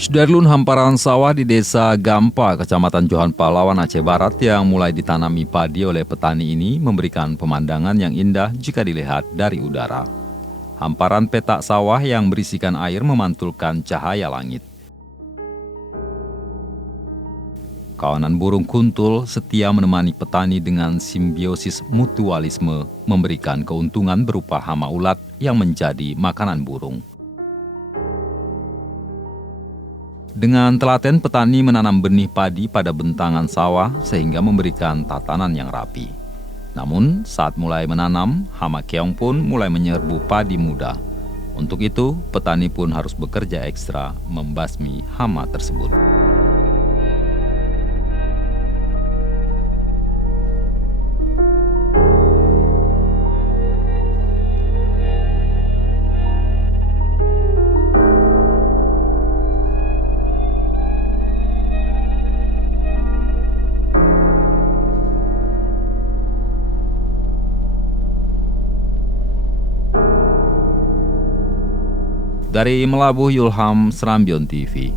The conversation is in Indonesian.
Sudarlun, hamparan sawah di Desa Gampa, Kecamatan Johan Pahlawan, Aceh Barat yang mulai ditanami padi oleh petani ini memberikan pemandangan yang indah jika dilihat dari udara. Hamparan petak sawah yang berisikan air memantulkan cahaya langit. Kawanan burung kuntul setia menemani petani dengan simbiosis mutualisme, memberikan keuntungan berupa hama ulat yang menjadi makanan burung. Dengan telaten, petani menanam benih padi pada bentangan sawah sehingga memberikan tatanan yang rapi. Namun, saat mulai menanam, hama keong pun mulai menyerbu padi muda. Untuk itu, petani pun harus bekerja ekstra membasmi hama tersebut. Dari Melabuh, Yulham, Serambion TV.